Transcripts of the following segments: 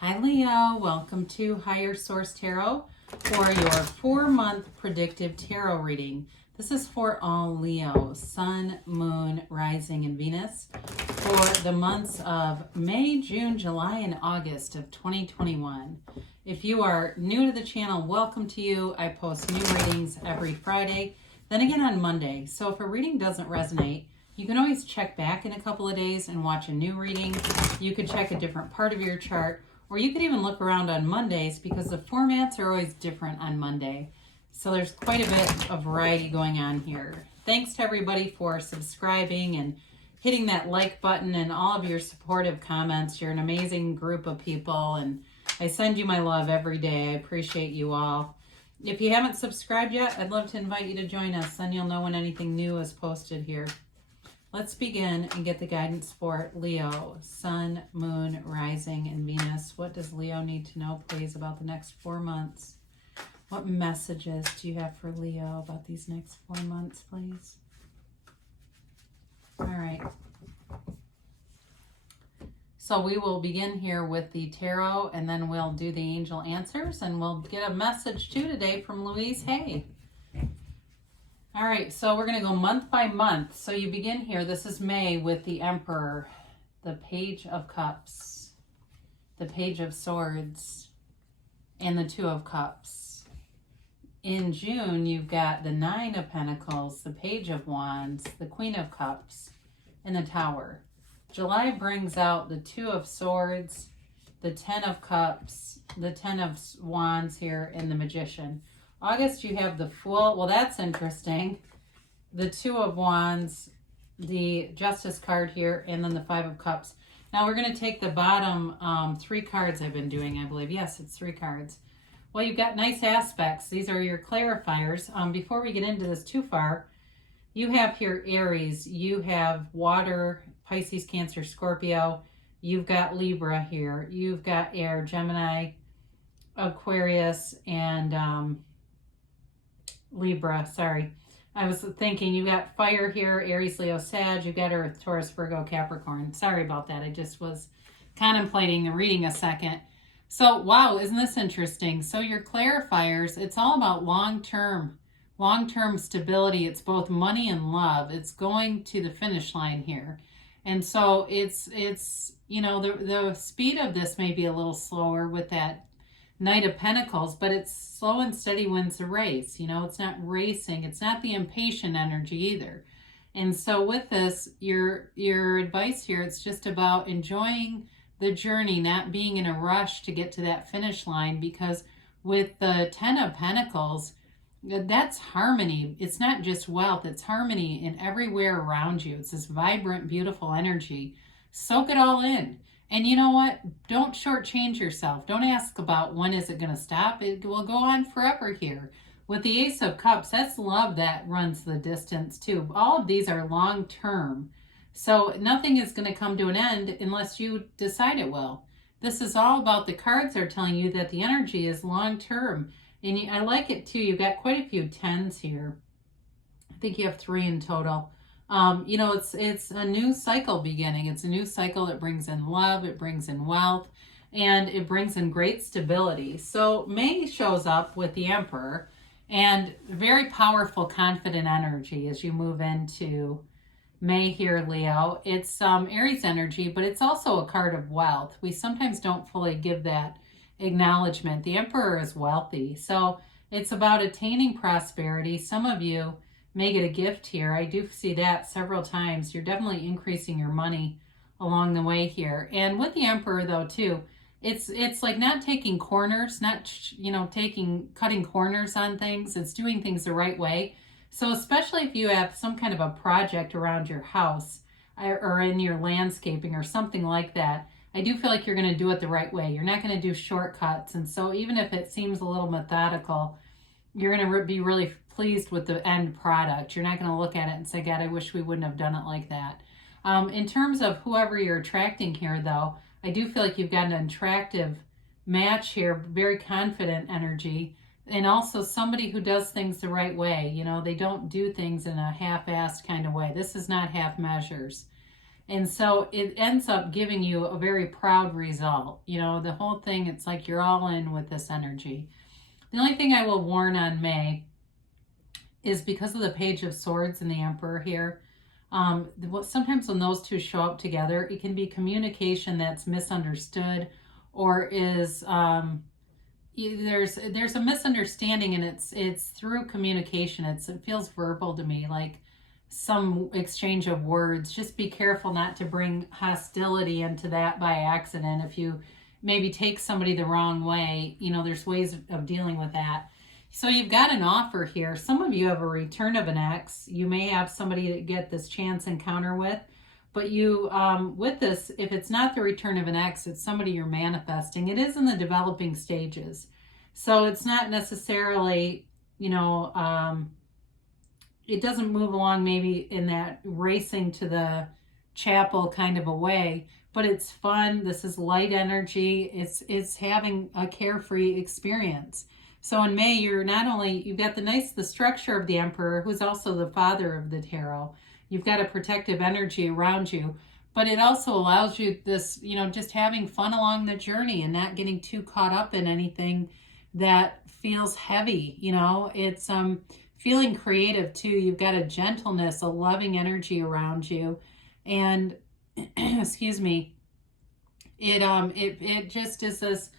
Hi Leo, welcome to Higher Source Tarot for your 4-month predictive tarot reading. This is for all Leo, Sun, Moon, Rising, and Venus for the months of May, June, July, and August of 2021. If you are new to the channel, welcome to you. I post new readings every Friday, then again on Monday. So if a reading doesn't resonate, you can always check back in a couple of days and watch a new reading. You could check a different part of your chart, or you could even look around on Mondays because the formats are always different on Monday. So there's quite a bit of variety going on here. Thanks to everybody for subscribing and hitting that like button and all of your supportive comments. You're an amazing group of people and I send you my love every day. I appreciate you all. If you haven't subscribed yet, I'd love to invite you to join us. Then you'll know when anything new is posted here. Let's begin and get the guidance for Leo, Sun, Moon, Rising, and Venus. What does Leo need to know, please, about the next 4 months? What messages do you have for Leo about these next 4 months, please? All right. So we will begin here with the tarot, and then we'll do the angel answers, and we'll get a message too today from Louise Hay. All right, so we're going to go month by month. So you begin here. This is May with the Emperor, the Page of Cups, the Page of Swords, and the Two of Cups. In June, you've got the Nine of Pentacles, the Page of Wands, the Queen of Cups, and the Tower. July brings out the Two of Swords, the Ten of Cups, the Ten of Wands here, and the Magician. August, you have the Fool. Well, that's interesting. The Two of Wands, the Justice card here, and then the Five of Cups. Now, we're going to take the bottom 3 cards I've been doing, I believe. Yes, it's 3 cards. Well, you've got nice aspects. These are your clarifiers. Before we get into this too far, you have here Aries. You have Water, Pisces, Cancer, Scorpio. You've got Libra here. You've got Air, Gemini, Aquarius, and Libra, sorry. I was thinking you got fire here, Aries, Leo, Sag. You got Earth, Taurus, Virgo, Capricorn. Sorry about that. I just was contemplating the reading a second. So, wow, isn't this interesting? So your clarifiers, it's all about long-term stability. It's both money and love. It's going to the finish line here. And so it's you know, the speed of this may be a little slower with that Knight of Pentacles, but it's slow and steady wins the race. You know, it's not racing. It's not the impatient energy either. And so with this, your advice here, it's just about enjoying the journey, not being in a rush to get to that finish line, because with the Ten of Pentacles, that's harmony. It's not just wealth. It's harmony in everywhere around you. It's this vibrant, beautiful energy. Soak it all in. And you know what? Don't shortchange yourself. Don't ask about when is it going to stop. It will go on forever here. With the Ace of Cups, that's love that runs the distance too. All of these are long term. So nothing is going to come to an end unless you decide it will. This is all about, the cards are telling you that the energy is long term. And I like it too. You've got quite a few 10s here. I think you have 3 in total. You know, it's a new cycle beginning. It's a new cycle that brings in love, it brings in wealth, and it brings in great stability. So May shows up with the Emperor, and very powerful, confident energy as you move into May here, Leo. It's Aries energy, but it's also a card of wealth. We sometimes don't fully give that acknowledgement. The Emperor is wealthy, so it's about attaining prosperity. Some of you may get a gift here. I do see that several times. You're definitely increasing your money along the way here. And with the Emperor though too, it's like not taking corners, not, you know, cutting corners on things. It's doing things the right way. So especially if you have some kind of a project around your house or in your landscaping or something like that, I do feel like you're going to do it the right way. You're not going to do shortcuts. And so even if it seems a little methodical, you're going to be really pleased with the end product. You're not going to look at it and say, God, I wish we wouldn't have done it like that. In terms of whoever you're attracting here, though, I do feel like you've got an attractive match here, very confident energy, and also somebody who does things the right way. You know, they don't do things in a half-assed kind of way. This is not half measures. And so it ends up giving you a very proud result. You know, the whole thing, it's like you're all in with this energy. The only thing I will warn on May is because of the Page of Swords and the Emperor here, sometimes when those two show up together, it can be communication that's misunderstood, or is there's a misunderstanding, and it's through communication. It feels verbal to me, like some exchange of words. Just be careful not to bring hostility into that by accident. If you maybe take somebody the wrong way, you know, there's ways of dealing with that. So you've got an offer here. Some of you have a return of an ex. You may have somebody to get this chance encounter with, but you, with this, if it's not the return of an ex, it's somebody you're manifesting. It is in the developing stages. So it's not necessarily, you know, it doesn't move along maybe in that racing to the chapel kind of a way, but it's fun. This is light energy. It's having a carefree experience. So in May, you're not only, you've got the structure of the Emperor, who's also the father of the tarot. You've got a protective energy around you, but it also allows you this, you know, just having fun along the journey and not getting too caught up in anything that feels heavy. You know, it's feeling creative too. You've got a gentleness, a loving energy around you, and excuse me, it just is this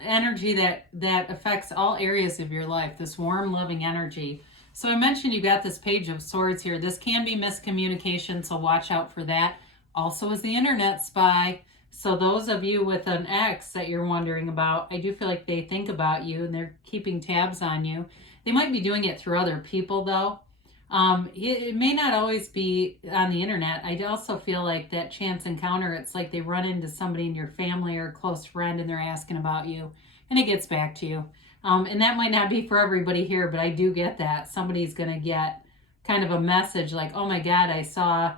energy that affects all areas of your life, this warm, loving energy. So I mentioned you got this Page of Swords here. This can be miscommunication, so watch out for that. Also is the internet spy. So those of you with an ex that you're wondering about, I do feel like they think about you and they're keeping tabs on you. They might be doing it through other people though. It may not always be on the internet. I also feel like that chance encounter, it's like they run into somebody in your family or a close friend and they're asking about you and it gets back to you. And that might not be for everybody here, but I do get that. Somebody's going to get kind of a message like, oh my God, I saw,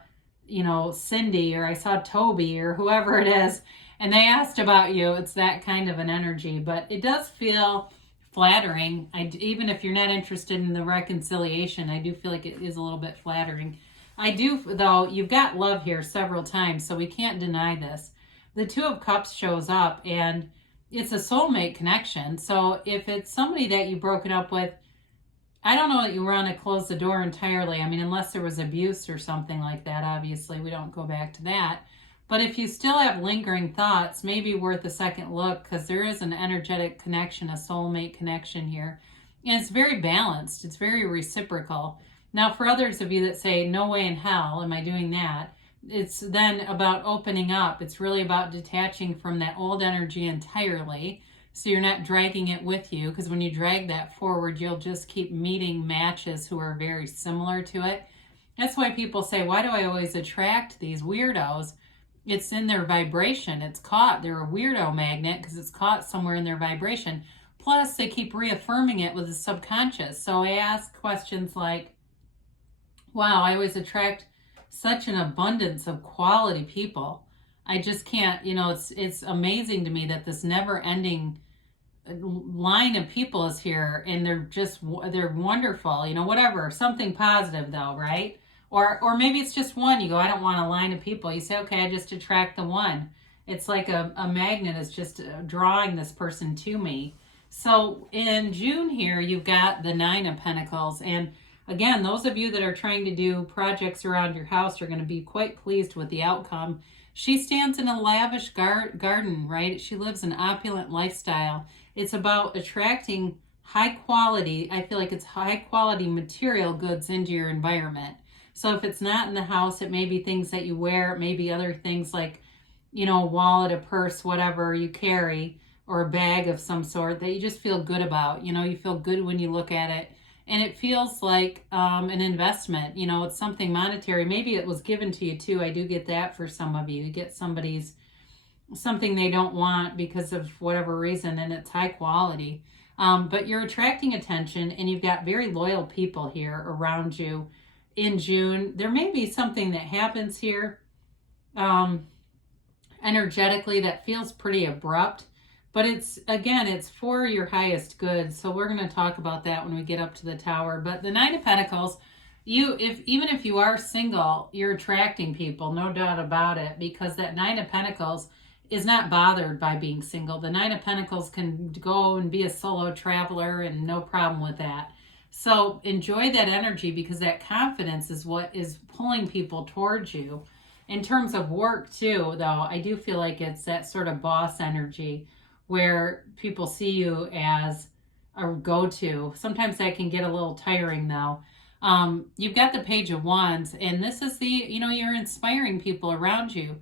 you know, Cindy, or I saw Toby, or whoever it is, and they asked about you. It's that kind of an energy, but it does feel flattering. Even if you're not interested in the reconciliation, I do feel like it is a little bit flattering. I do, though, you've got love here several times, so we can't deny this. The Two of Cups shows up, and it's a soulmate connection. So if it's somebody that you broke it up with, I don't know that you want to close the door entirely. I mean, unless there was abuse or something like that, obviously, we don't go back to that. But if you still have lingering thoughts, maybe worth a second look, because there is an energetic connection, a soulmate connection here. And it's very balanced. It's very reciprocal. Now, for others of you that say, no way in hell am I doing that, it's then about opening up. It's really about detaching from that old energy entirely, so you're not dragging it with you, because when you drag that forward, you'll just keep meeting matches who are very similar to it. That's why people say, why do I always attract these weirdos? It's in their vibration. It's caught. They're a weirdo magnet because it's caught somewhere in their vibration. Plus, they keep reaffirming it with the subconscious. So I ask questions like, wow, I always attract such an abundance of quality people. I just can't, you know, it's amazing to me that this never-ending line of people is here, and they're wonderful, you know, whatever, something positive though, right? Or maybe it's just one. You go, I don't want a line of people. You say, okay, I just attract the one. It's like a magnet is just drawing this person to me. So in June here, you've got the Nine of Pentacles. And again, those of you that are trying to do projects around your house are going to be quite pleased with the outcome. She stands in a lavish garden, right? She lives an opulent lifestyle. It's about attracting high quality. I feel like it's high quality material goods into your environment. So if it's not in the house, it may be things that you wear. It may be other things like, you know, a wallet, a purse, whatever you carry, or a bag of some sort that you just feel good about. You know, you feel good when you look at it. And it feels like an investment. You know, it's something monetary. Maybe it was given to you too. I do get that for some of you. You get something they don't want because of whatever reason, and it's high quality. But you're attracting attention, and you've got very loyal people here around you. In June, there may be something that happens here energetically that feels pretty abrupt, but it's for your highest good. So we're going to talk about that when we get up to the Tower. But the Nine of Pentacles, even if you are single, you're attracting people, no doubt about it, because that Nine of Pentacles is not bothered by being single. The Nine of Pentacles can go and be a solo traveler and no problem with that. So enjoy that energy, because that confidence is what is pulling people towards you. In terms of work too, though, I do feel like it's that sort of boss energy where people see you as a go-to. Sometimes that can get a little tiring though. You've got the Page of Wands, and this is you're inspiring people around you.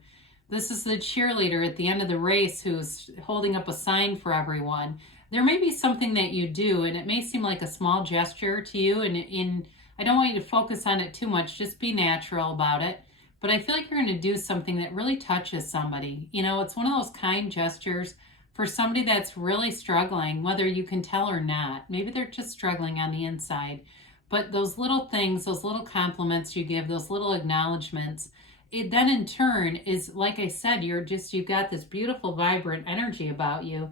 This is the cheerleader at the end of the race who's holding up a sign for everyone. There may be something that you do, and it may seem like a small gesture to you, and I don't want you to focus on it too much. Just be natural about it. But I feel like you're going to do something that really touches somebody. It's one of those kind gestures for somebody that's really struggling, whether you can tell or not. Maybe they're just struggling on the inside. But those little things, those little compliments you give, those little acknowledgments, it then in turn is, like I said, you've got this beautiful, vibrant energy about you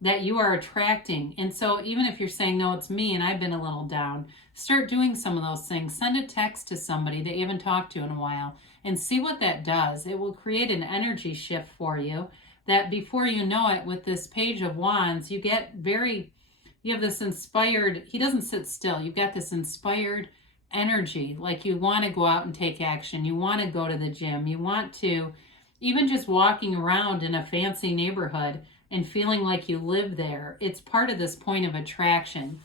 that you are attracting. And so even if you're saying, no, it's me and I've been a little down, start doing some of those things. Send a text to somebody that you haven't talked to in a while and see what that does. It will create an energy shift for you that before you know it, with this Page of Wands, you have this inspired, he doesn't sit still. You've got this inspired energy, like you want to go out and take action. You want to go to the gym. You want to, even just walking around in a fancy neighborhood and feeling like you live there. It's part of this point of attraction.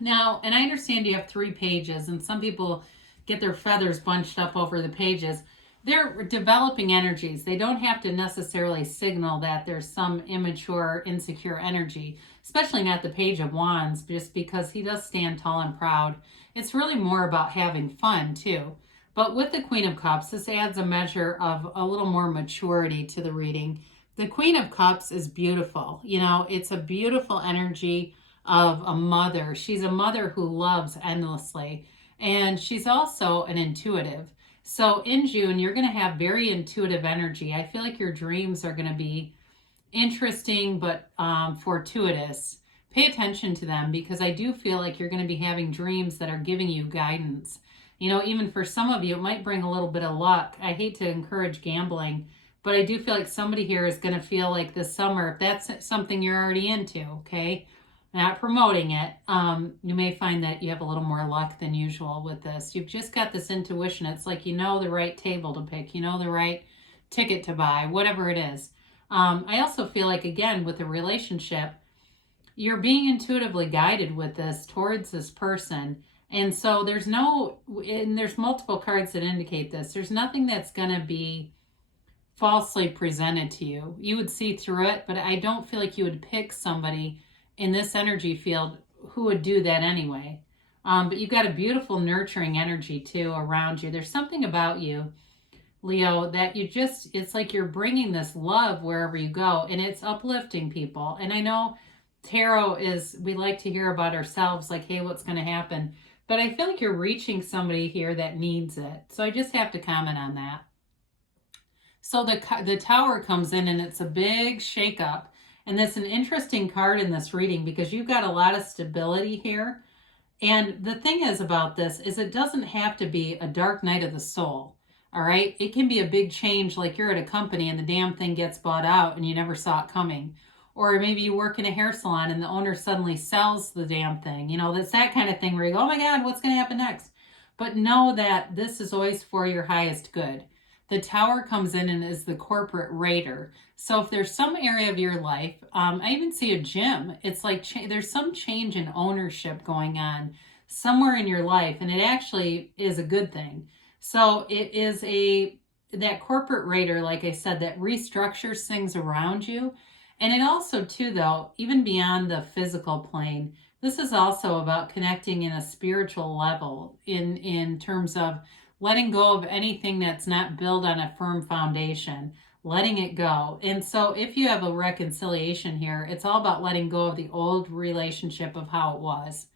Now, and I understand you have 3 pages, and some people get their feathers bunched up over the pages. They're developing energies. They don't have to necessarily signal that there's some immature, insecure energy, especially not the Page of Wands, just because he does stand tall and proud. It's really more about having fun too. But with the Queen of Cups, this adds a measure of a little more maturity to the reading. The Queen of Cups is beautiful. It's a beautiful energy of a mother. She's a mother who loves endlessly, and she's also an intuitive. So in June, you're going to have very intuitive energy. I feel like your dreams are going to be interesting, but fortuitous. Pay attention to them, because I do feel like you're going to be having dreams that are giving you guidance. Even for some of you, it might bring a little bit of luck. I hate to encourage gambling, but I do feel like somebody here is going to feel like this summer, if that's something you're already into, okay? Not promoting it. You may find that you have a little more luck than usual with this. You've just got this intuition. It's like the right table to pick, the right ticket to buy, whatever it is. I also feel like, again, with a relationship, you're being intuitively guided with this towards this person. And so there's multiple cards that indicate this. There's nothing that's going to be falsely presented to you. You would see through it, but I don't feel like you would pick somebody in this energy field who would do that anyway. But you've got a beautiful nurturing energy too around you. There's something about you, Leo, that it's like you're bringing this love wherever you go, and it's uplifting people. And I know tarot we like to hear about ourselves, like, hey, what's going to happen? But I feel like you're reaching somebody here that needs it. So I just have to comment on that. So the Tower comes in, and it's a big shakeup. And that's an interesting card in this reading, because you've got a lot of stability here. And the thing is about this is it doesn't have to be a dark night of the soul. All right. It can be a big change, like you're at a company and the damn thing gets bought out and you never saw it coming. Or maybe you work in a hair salon and the owner suddenly sells the damn thing. That's that kind of thing where you go, oh my God, what's going to happen next? But know that this is always for your highest good. The Tower comes in and is the corporate raider. So if there's some area of your life, I even see a gym. It's like there's some change in ownership going on somewhere in your life, and it actually is a good thing. So it is that corporate raider, like I said, that restructures things around you. And it also too, though, even beyond the physical plane, this is also about connecting in a spiritual level in terms of letting go of anything that's not built on a firm foundation, letting it go. And so if you have a reconciliation here, it's all about letting go of the old relationship of how it was.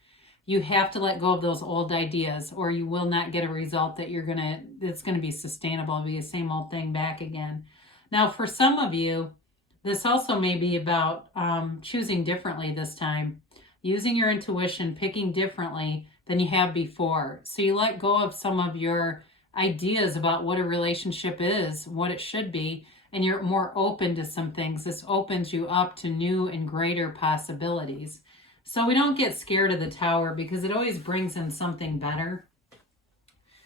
You have to let go of those old ideas, or you will not get a result that's going to be sustainable. It'll be the same old thing back again. Now, for some of you, this also may be about choosing differently this time, using your intuition, picking differently, than you have before. So you let go of some of your ideas about what a relationship is, what it should be, and you're more open to some things. This opens you up to new and greater possibilities. So we don't get scared of the Tower because it always brings in something better.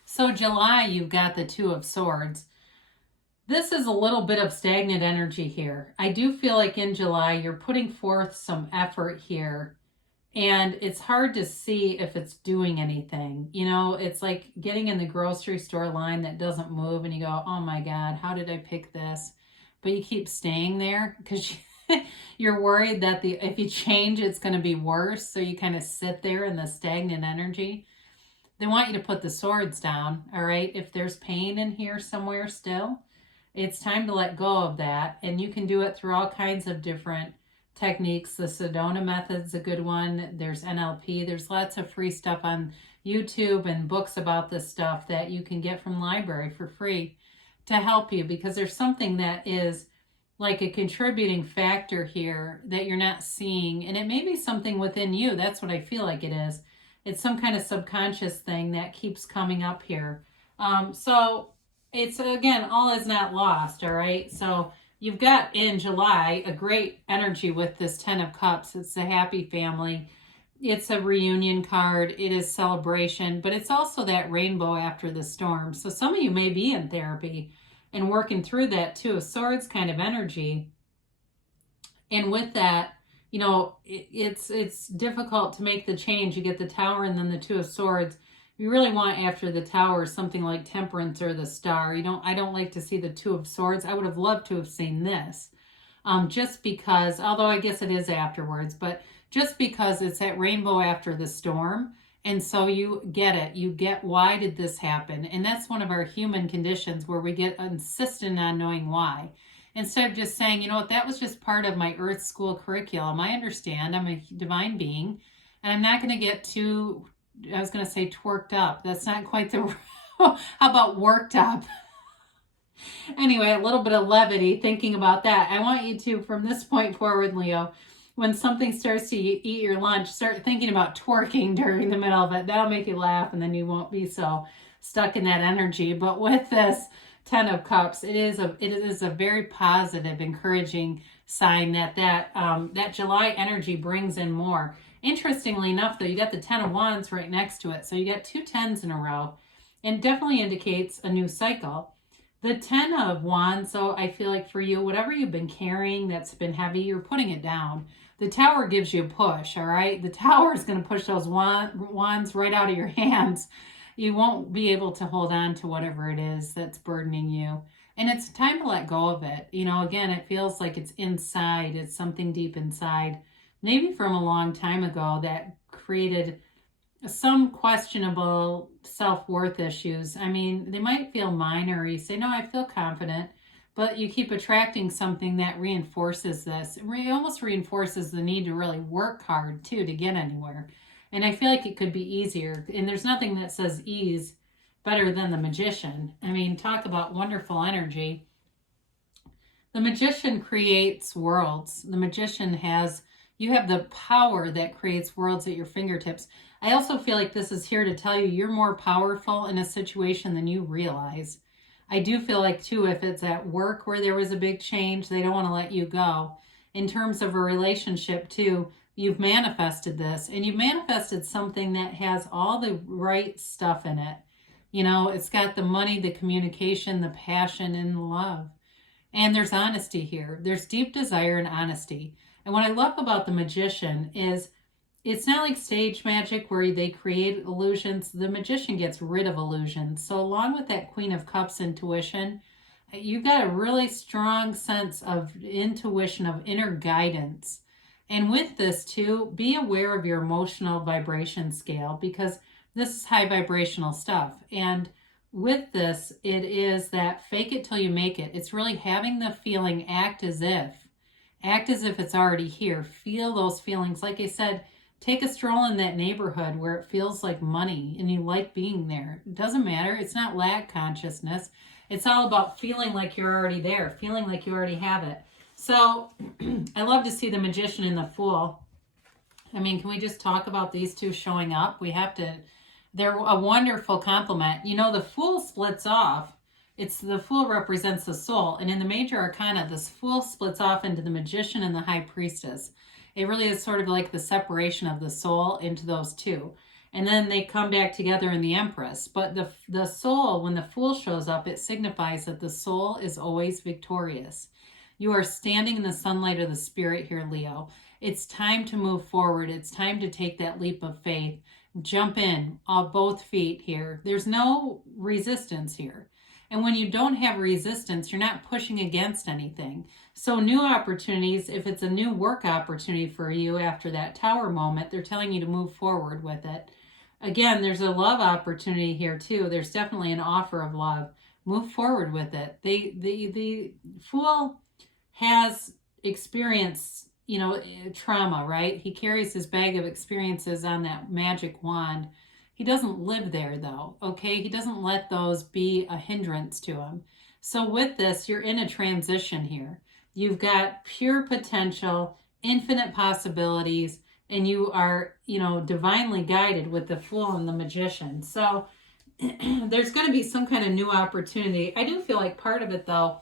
So July, you've got the Two of Swords. This is a little bit of stagnant energy here. I do feel like in July, you're putting forth some effort here, and it's hard to see if it's doing anything. You know, it's like getting in the grocery store line that doesn't move, and you go, oh my God, how did I pick this? But you keep staying there because you're worried that if you change, it's going to be worse. So you kind of sit there in the stagnant energy. They want you to put the swords down, all right? If there's pain in here somewhere still, it's time to let go of that. And you can do it through all kinds of different techniques. The Sedona method's a good one. There's NLP. There's lots of free stuff on YouTube and books about this stuff that you can get from the library for free to help you, because there's something that is like a contributing factor here that you're not seeing. And it may be something within you. That's what I feel like it is. It's some kind of subconscious thing that keeps coming up here. So it's, again, all is not lost, all right? So you've got in July a great energy with this Ten of Cups. It's a happy family. It's a reunion card. It is celebration, but it's also that rainbow after the storm. So some of you may be in therapy and working through that Two of Swords kind of energy. And with that, you know, it's difficult to make the change. You get the Tower and then the Two of Swords. You really want after the Tower something like Temperance or the Star. I don't like to see the Two of Swords. I would have loved to have seen this. Just because, although I guess it is afterwards, but just because it's that rainbow after the storm. And so you get it. You get, why did this happen? And that's one of our human conditions where we get insistent on knowing why. Instead of just saying, you know what, that was just part of my Earth School curriculum. I understand. I'm a divine being. And I'm not going to get too, I was going to say twerked up. That's not quite the, how about worked up? Anyway, a little bit of levity thinking about that. I want you to, from this point forward, Leo, when something starts to eat your lunch, start thinking about twerking during the middle of it. That'll make you laugh, and then you won't be so stuck in that energy. But with this Ten of Cups, it is a very positive, encouraging sign that July energy brings in more. Interestingly enough, though, you got the Ten of Wands right next to it. So you got two tens in a row, and definitely indicates a new cycle. The Ten of Wands, so I feel like for you, whatever you've been carrying that's been heavy, you're putting it down. The Tower gives you a push, all right? The Tower is going to push those wands right out of your hands. You won't be able to hold on to whatever it is that's burdening you. And it's time to let go of it. You know, again, it feels like it's inside. It's something deep inside, maybe from a long time ago, that created some questionable self-worth issues. I mean, they might feel minor. You say, no, I feel confident. But you keep attracting something that reinforces this. It almost reinforces the need to really work hard, too, to get anywhere. And I feel like it could be easier. And there's nothing that says ease better than the Magician. I mean, talk about wonderful energy. The Magician creates worlds. The Magician you have the power that creates worlds at your fingertips. I also feel like this is here to tell you you're more powerful in a situation than you realize. I do feel like, too, if it's at work where there was a big change, they don't want to let you go. In terms of a relationship, too, you've manifested this, and you've manifested something that has all the right stuff in it. You know, it's got the money, the communication, the passion, and the love. And there's honesty here. There's deep desire and honesty. And what I love about the Magician is it's not like stage magic where they create illusions. The Magician gets rid of illusions. So along with that Queen of Cups intuition, you've got a really strong sense of intuition, of inner guidance. And with this too, be aware of your emotional vibration scale, because this is high vibrational stuff. And with this, it is that fake it till you make it. It's really having the feeling, act as if it's already here. Feel those feelings. Like I said, take a stroll in that neighborhood where it feels like money and you like being there. It doesn't matter. It's not lack consciousness. It's all about feeling like you're already there, feeling like you already have it. So I love to see the Magician and the Fool. I mean, can we just talk about these two showing up? We have to, they're a wonderful complement. You know, the Fool splits off. The Fool represents the soul. And in the Major Arcana, this Fool splits off into the Magician and the High Priestess. It really is sort of like the separation of the soul into those two. And then they come back together in the Empress. But the soul, when the Fool shows up, it signifies that the soul is always victorious. You are standing in the sunlight of the Spirit here, Leo. It's time to move forward. It's time to take that leap of faith. Jump in on both feet here. There's no resistance here. And when you don't have resistance, you're not pushing against anything. So new opportunities, if it's a new work opportunity for you after that Tower moment, they're telling you to move forward with it. Again, there's a love opportunity here too. There's definitely an offer of love. Move forward with it. The Fool has experienced, you know, trauma, right? He carries his bag of experiences on that magic wand. He doesn't live there though, okay? He doesn't let those be a hindrance to him. So with this, you're in a transition here. You've got pure potential, infinite possibilities, and you are, you know, divinely guided with the Fool and the Magician. So there's going to be some kind of new opportunity. I do feel like part of it though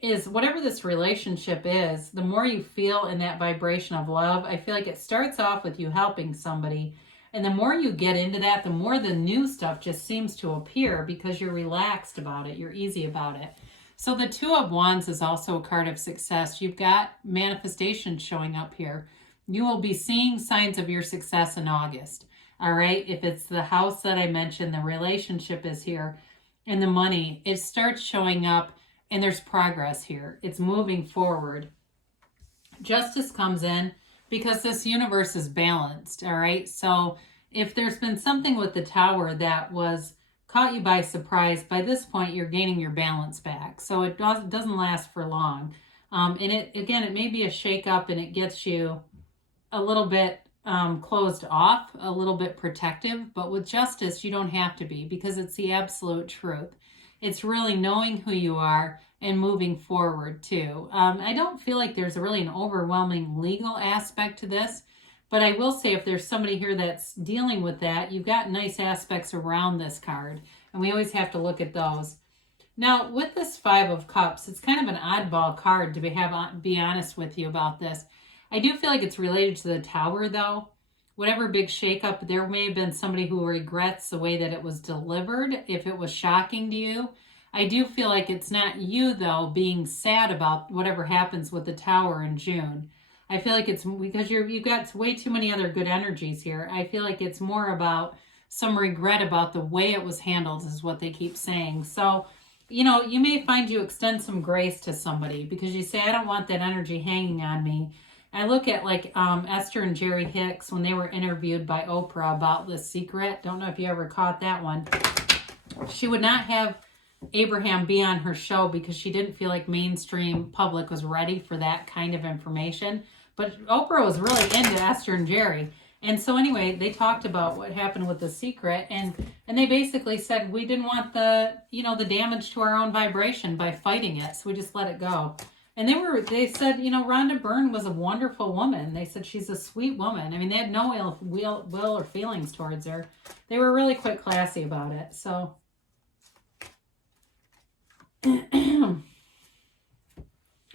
is whatever this relationship is, the more you feel in that vibration of love, I feel like it starts off with you helping somebody. And the more you get into that, the more the new stuff just seems to appear because you're relaxed about it. You're easy about it. So the Two of Wands is also a card of success. You've got manifestation showing up here. You will be seeing signs of your success in August. All right. If it's the house that I mentioned, the relationship is here, and the money, it starts showing up, and there's progress here. It's moving forward. Justice comes in because this universe is balanced, all right? So if there's been something with the Tower that was caught you by surprise, by this point you're gaining your balance back. So it doesn't last for long. And it may be a shake-up, and it gets you a little bit closed off, a little bit protective. But with Justice, you don't have to be, because it's the absolute truth. It's really knowing who you are and moving forward too. I don't feel like there's really an overwhelming legal aspect to this, but I will say if there's somebody here that's dealing with that, you've got nice aspects around this card, and we always have to look at those. Now, with this Five of Cups, it's kind of an oddball card to be honest with you about this. I do feel like it's related to the Tower though. Whatever big shakeup, there may have been somebody who regrets the way that it was delivered, if it was shocking to you. I do feel like it's not you, though, being sad about whatever happens with the Tower in June. I feel like it's because you've got way too many other good energies here. I feel like it's more about some regret about the way it was handled, is what they keep saying. So, you know, you may find you extend some grace to somebody because you say, I don't want that energy hanging on me. I look at like Esther and Jerry Hicks when they were interviewed by Oprah about The Secret. Don't know if you ever caught that one. She would not have Abraham be on her show because she didn't feel like mainstream public was ready for that kind of information. But Oprah was really into Esther and Jerry. And so anyway, they talked about what happened with The Secret, and they basically said we didn't want the damage to our own vibration by fighting it, so we just let it go. And they said, Rhonda Byrne was a wonderful woman. They said she's a sweet woman. I mean, they had no ill will or feelings towards her. They were really quite classy about it. So, all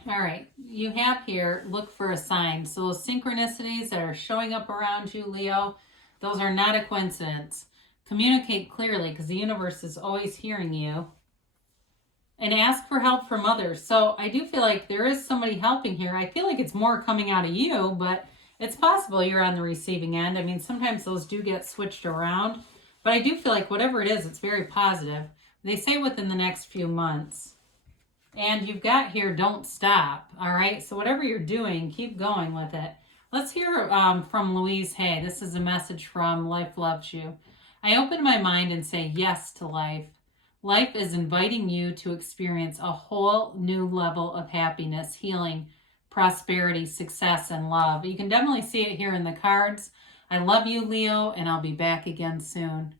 right, you have here, look for a sign. So those synchronicities that are showing up around you, Leo, those are not a coincidence. Communicate clearly because the universe is always hearing you. And ask for help from others. So I do feel like there is somebody helping here. I feel like it's more coming out of you, but it's possible you're on the receiving end. I mean, sometimes those do get switched around. But I do feel like whatever it is, it's very positive. They say within the next few months. And you've got here, don't stop. All right? So whatever you're doing, keep going with it. Let's hear from Louise Hay. This is a message from Life Loves You. I open my mind and say yes to life. Life is inviting you to experience a whole new level of happiness, healing, prosperity, success, and love. You can definitely see it here in the cards. I love you, Leo, and I'll be back again soon.